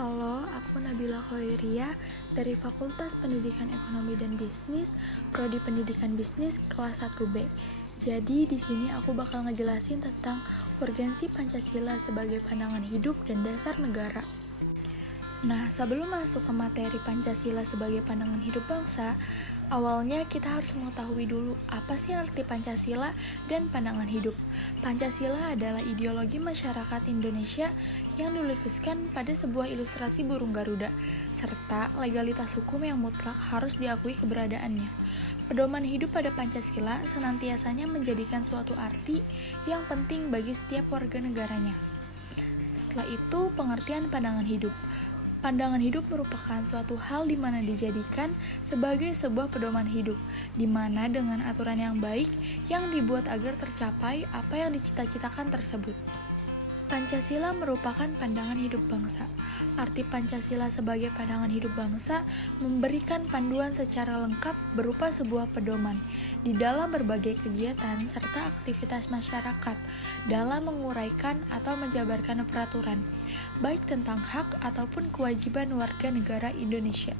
Halo, aku Nabila Khoiria dari Fakultas Pendidikan Ekonomi dan Bisnis, Prodi Pendidikan Bisnis kelas 1B. Jadi di sini aku bakal ngejelasin tentang urgensi Pancasila sebagai pandangan hidup dan dasar negara. Nah, sebelum masuk ke materi Pancasila sebagai pandangan hidup bangsa, awalnya kita harus mengetahui dulu apa sih arti Pancasila dan pandangan hidup. Pancasila adalah ideologi masyarakat Indonesia yang dilukiskan pada sebuah ilustrasi burung Garuda, serta legalitas hukum yang mutlak harus diakui keberadaannya. Pedoman hidup pada Pancasila senantiasanya menjadikan suatu arti yang penting bagi setiap warga negaranya. Setelah itu, pengertian pandangan hidup. Pandangan hidup merupakan suatu hal di mana dijadikan sebagai sebuah pedoman hidup, di mana dengan aturan yang baik yang dibuat agar tercapai apa yang dicita-citakan tersebut. Pancasila merupakan pandangan hidup bangsa. Arti Pancasila sebagai pandangan hidup bangsa memberikan panduan secara lengkap berupa sebuah pedoman di dalam berbagai kegiatan serta aktivitas masyarakat dalam menguraikan atau menjabarkan peraturan, baik tentang hak ataupun kewajiban warga negara Indonesia.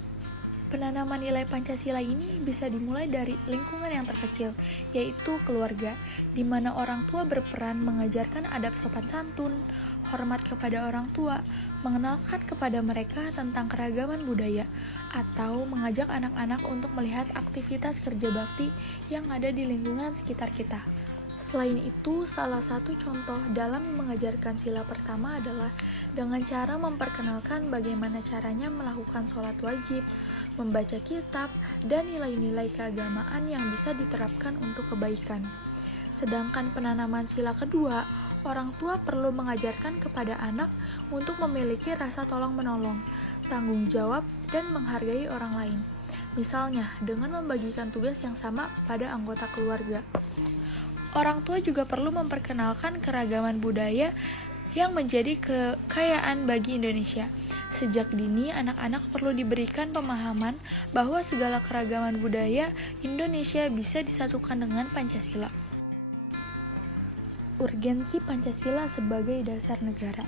Penanaman nilai Pancasila ini bisa dimulai dari lingkungan yang terkecil, yaitu keluarga, di mana orang tua berperan mengajarkan adab sopan santun, hormat kepada orang tua, mengenalkan kepada mereka tentang keragaman budaya, atau mengajak anak-anak untuk melihat aktivitas kerja bakti yang ada di lingkungan sekitar kita. Selain itu, salah satu contoh dalam mengajarkan sila pertama adalah dengan cara memperkenalkan bagaimana caranya melakukan sholat wajib, membaca kitab, dan nilai-nilai keagamaan yang bisa diterapkan untuk kebaikan. Sedangkan penanaman sila kedua, orang tua perlu mengajarkan kepada anak untuk memiliki rasa tolong-menolong, tanggung jawab, dan menghargai orang lain. Misalnya, dengan membagikan tugas yang sama pada anggota keluarga. Orang tua juga perlu memperkenalkan keragaman budaya yang menjadi kekayaan bagi Indonesia. Sejak dini, anak-anak perlu diberikan pemahaman bahwa segala keragaman budaya Indonesia bisa disatukan dengan Pancasila. Urgensi Pancasila sebagai dasar negara.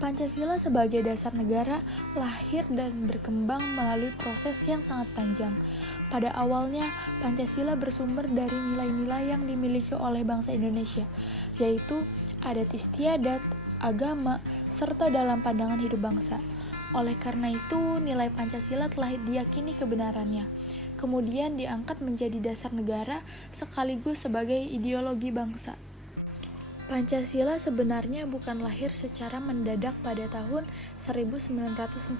Pancasila sebagai dasar negara lahir dan berkembang melalui proses yang sangat panjang. Pada awalnya, Pancasila bersumber dari nilai-nilai yang dimiliki oleh bangsa Indonesia, yaitu adat istiadat, agama, serta dalam pandangan hidup bangsa. Oleh karena itu, nilai Pancasila telah diyakini kebenarannya, kemudian diangkat menjadi dasar negara sekaligus sebagai ideologi bangsa. Pancasila sebenarnya bukan lahir secara mendadak pada tahun 1945,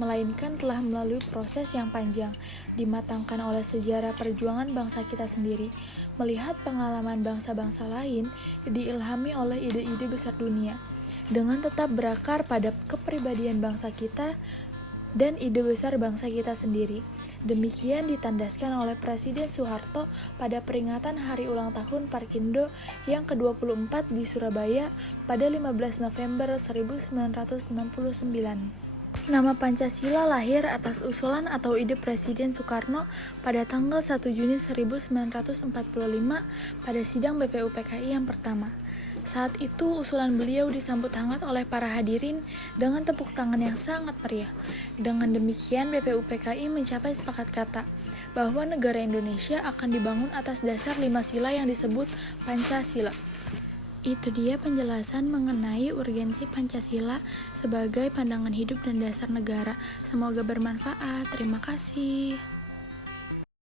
melainkan telah melalui proses yang panjang, dimatangkan oleh sejarah perjuangan bangsa kita sendiri, melihat pengalaman bangsa-bangsa lain, diilhami oleh ide-ide besar dunia, dengan tetap berakar pada kepribadian bangsa kita dan ide besar bangsa kita sendiri. Demikian ditandaskan oleh Presiden Soeharto pada peringatan Hari Ulang Tahun Parkindo yang ke-24 di Surabaya pada 15 November 1969. Nama Pancasila lahir atas usulan atau ide Presiden Soekarno pada tanggal 1 Juni 1945 pada sidang BPUPKI yang pertama. Saat itu usulan beliau disambut hangat oleh para hadirin dengan tepuk tangan yang sangat meriah. Dengan demikian BPUPKI mencapai sepakat kata bahwa negara Indonesia akan dibangun atas dasar 5 sila yang disebut Pancasila. Itu dia penjelasan mengenai urgensi Pancasila sebagai pandangan hidup dan dasar negara. Semoga bermanfaat. Terima kasih.